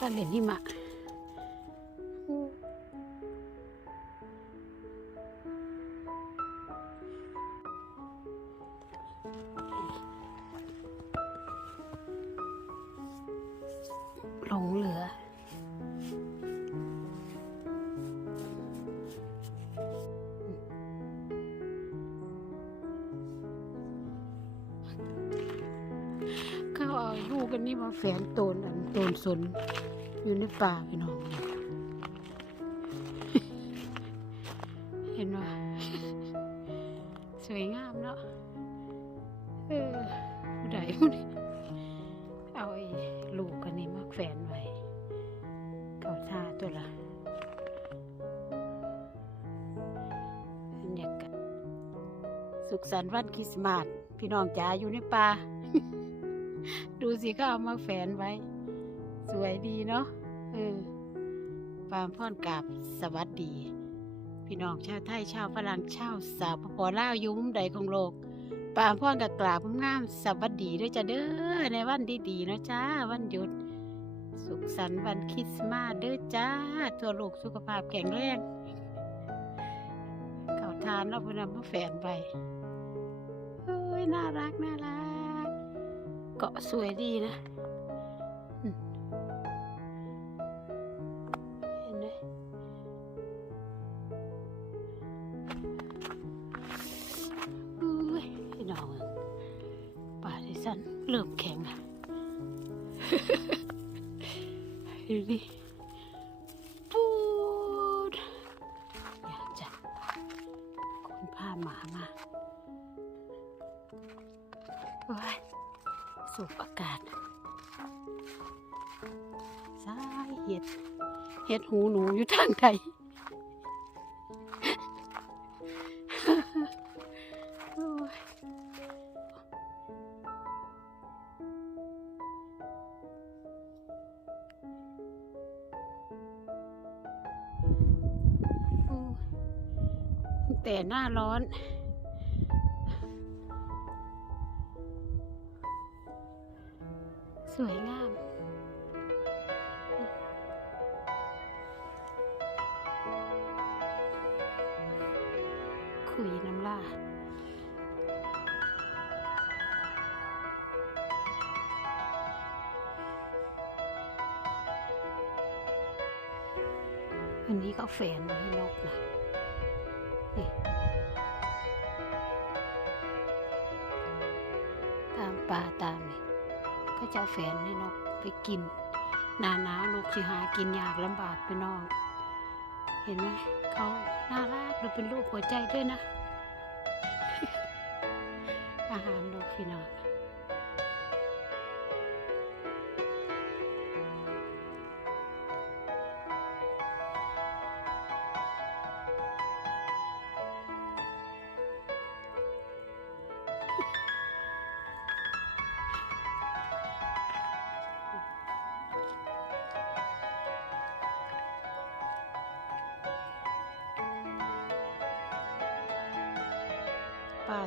ก็เล่นหิมะหลงเหลือเขาเอาลูกกันนี่มาแฝนโตนอันตนสน อยู่ในป่าพี่น้อง เห็นว่าสวยงามเนาะเออผู้ใดผู้นี้เอาไอ้ลูกกันนี่มาแฝนไว้เขาท่าตัวละบรรยากาศสุขสันต์วันคริสต์มาสพี่น้องจ๋าอยู่ในป่าดูสิเขาเอามาแฝนไว้ สวยดีเนาะเออปามพ่อนกาบสวัสดี พี่น้องชาวไทยชาวฝรั่งชาวสาวปปลาวอยุ่มุมใดของโลกปามพ่อนกับกราบงามสวัสดีด้วยจ้ะเด้อในวันดีๆเนาะจ้าวันหยุด สุขสันต์วันคริสต์มาสเด้อจ้าทั่วโลกสุขภาพแข็งแรงเขาทานเราะเพนำมาแฝนไปเฮ้ยน่ารักน่ารักเกาะสวยดีนะ เริ่มแข็งอะดูดิปูดอยากจะคนพาหมามาโอ้ยสูบอากาศสายเห็ด เห็ดหูหนูอยู่ทางใด แต่หน้าร้อน สวยงามคุยน้ำลาอันนี้ก็แฝนไว้ให้นกนะ ตามป่าตามนี่ก็จะแฝนให้นกไปกิน หนาหนาวๆนกสิหากินยากลำบากไปน้อง เห็นไหมเขาน่ารักดูเป็นลูกหัวใจด้วยนะ อาหารนกพี่น้อง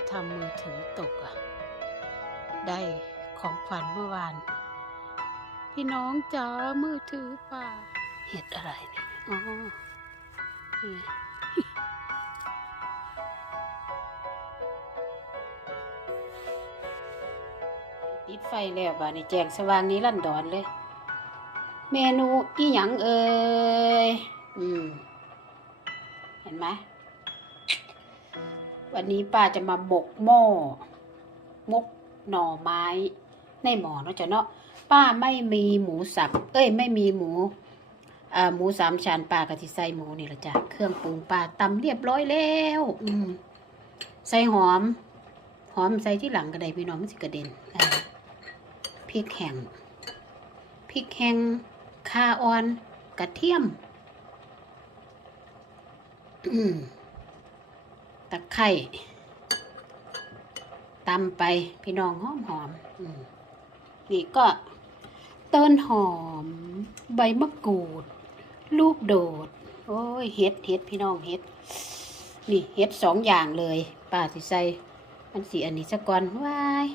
ทำมือถือตกอะ ได้ของขวัญเมื่อวาน พี่น้องจ๋ามือถือป้าเห็ดอะไรเนี่ยอ๋อนี่ติดไฟแล้วบ้านี่แจงสว่างนี้ลั่นดอนเลย เมนูอีหยังเอ่ยอืม เห็นไหม วันนี้ป้าจะมาหมกหม้อมกหน่อไม้ ในหมอเนาะจ้ะเนาะป้าไม่มีหมูสับ เอ้ย ไม่มีหมูอ่าหมูสามชั้นป้าก็สิใส่หมูนี่ละจ้ะเครื่องปรุงป้าตำเรียบร้อยแล้ว อืมใส่หอม หอมใส่ที่หลังก็ได้พี่น้องมันสิกระเด็นพริกแห้งพริกแห้งข่าอ่อน กระเทียม อืม ตะไคร่ตำไปพี่น้องหอมหอมอนี่ก็เต้นหอม ใบมะกรูด ลูกโดด โอ้ยเห็ดเห็ดพี่น้องเห็ด นี่เห็ดสองอย่างเลยป้าสิใส่อันสีอันนี้สะก่อนว้าย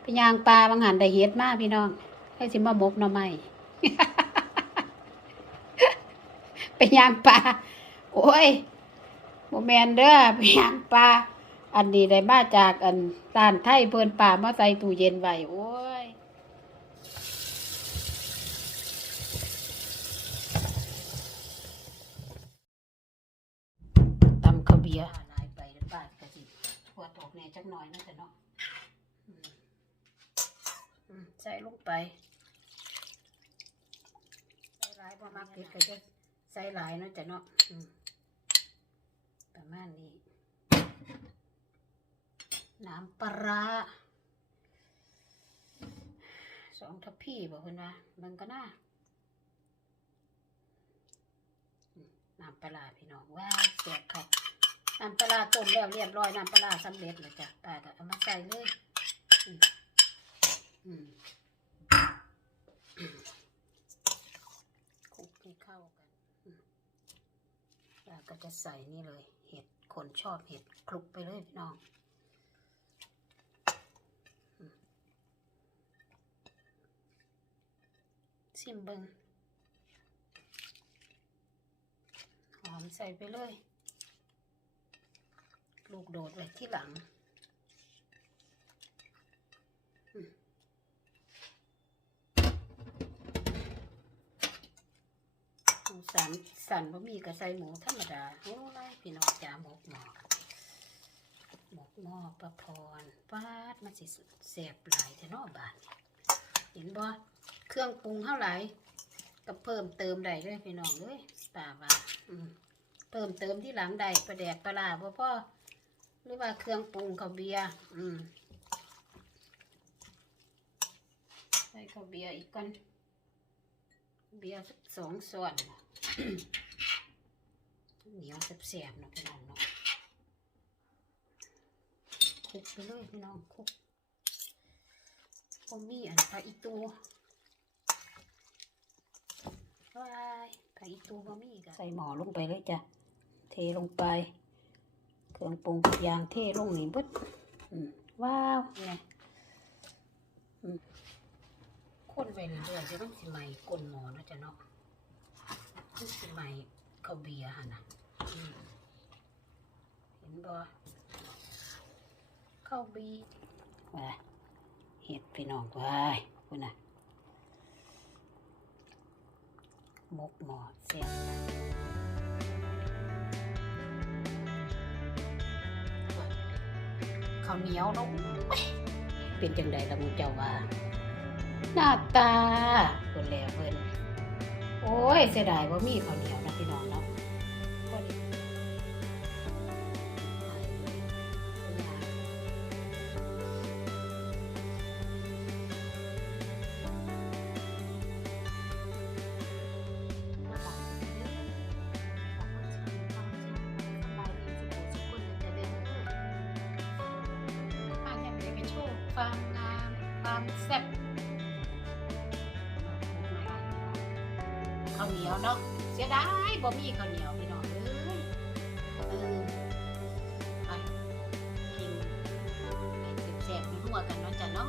ไปยางปลาบางหันได้เห็ดมากพี่น้องให้สิมาบกหน่อไม้ไปยางปลาโอ้ย โมแมนเด้อไปย่างปลาอันนี้ได้มาจากอันร้านไทยเพิ่นปลามาใส่ตู้เย็นไว้โอ้ยตำข้าวเบียร์หลายไปแล้วป้าก็สิหัวตกแหน่จักหน่อยเนาะแต่เนาะอืมอืมใส่ลงไปใส่หลายบ่มากเผ็ดก็จะใส่หลายเนาะจ้ะเนาะอืม ประมาณนี้ น้ำปลาสองทัพพี่บอกคุณว่าเบิ่งก็น่าน้ำปลาพี่น้องว้าเสียบครับน้ำปลาต้มแล้วเรียบร้อยน้ำปลาสำเร็จเลยจ้ะป้าก็เอามาใส่เลยคลุกให้เข้ากันอืมแล้วก็จะใส่นี่เลย คนชอบเห็ดคลุกไปเลยพี่น้องชิมเบิงหอมใส่ไปเลย ลูกโดดไว้ที่หลังอืม หมู สันสันบะหมี่กับใส่หมูธรรมดาโอ้ยพี่น้องจ๋าหมกหมอหมกหม้อประพรปาดมันสิแสบหลายแต่นอบาทเห็นบ่เครื่องปรุงเท่าไหร่ก็เพิ่มเติมได้เลยพี่น้องเลยป่าว่าเพิ่มเติมที่หลังได้ประแดกปลาร้าบ่พ่อหรือว่าเครื่องปรุงข้าวเบียร์อืมใส่ข้าวเบียร์อีกก่อนเบียร์สักสองส่วน เหนียวแสบๆเนาะพี่น้องเนาะคลุกไปเลยพี่น้องคลุกผมมีอันปลาอีตูว้ายปลาอีตูบะมี่กันใส่หม้อลงไปเลยจ้ะ เทลงไป เครื่องปรุงทุกอย่างเทลงนี่เบิดอืมว้าวเนี่ยอืมคนไปเรื่อยๆจะต้องสิใหม่กลนหมอเนาะจ้ะเนาะ นี่สิใหม่เขาวเบียร์หั่นน่ะเห็นบ่ข้าวบีว่าเห็ดพี่น้องว้ายคุณน่ะมกหมอเสียข้าวเหนียวเนาะโอ้ยเป็นจังใดละมูเจ้าว่า หน้าตาคนแล้วเพิ่น โอ้ยเสียดายว่ามีข้าวเหนียวนะพี่น้องเนาะความงามความแซ่บ ข้าวเหนียวเนาะเสียดายบ่มีข้าวเหนียวพี่น้องเอ้ยเออไปกินไปแซ่บๆนัวกันเนาะจ้ะเนาะ